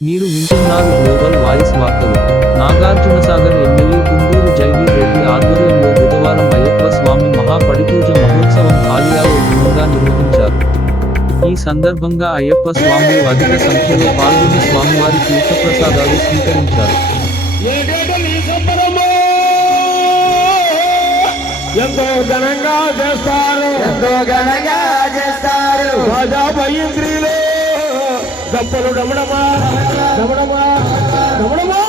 మీరు వింటున్నారు global voice వార్తలు. నాగార్జునసాగర్ ఎమ్మెల్యే కుందూరు జైవీర్ రెడ్డి ఆధ్వర్యంలో బుధవారం అయ్యప్ప స్వామి మహాపడిపూజ మహోత్సవం ఆలయాల్లో ఘనంగా నిర్వహించారు. ఈ సందర్భంగా అయ్యప్ప స్వాములు అధిక సంఖ్యలో పాల్గొని స్వామివారి తీర్థప్రసాదాలు స్వీకరించారు. ఎంతో ఘనంగా చేస్తారు, రాజాపయింద్రిలో గప్పలు డమడమా డమడమా డమడమా.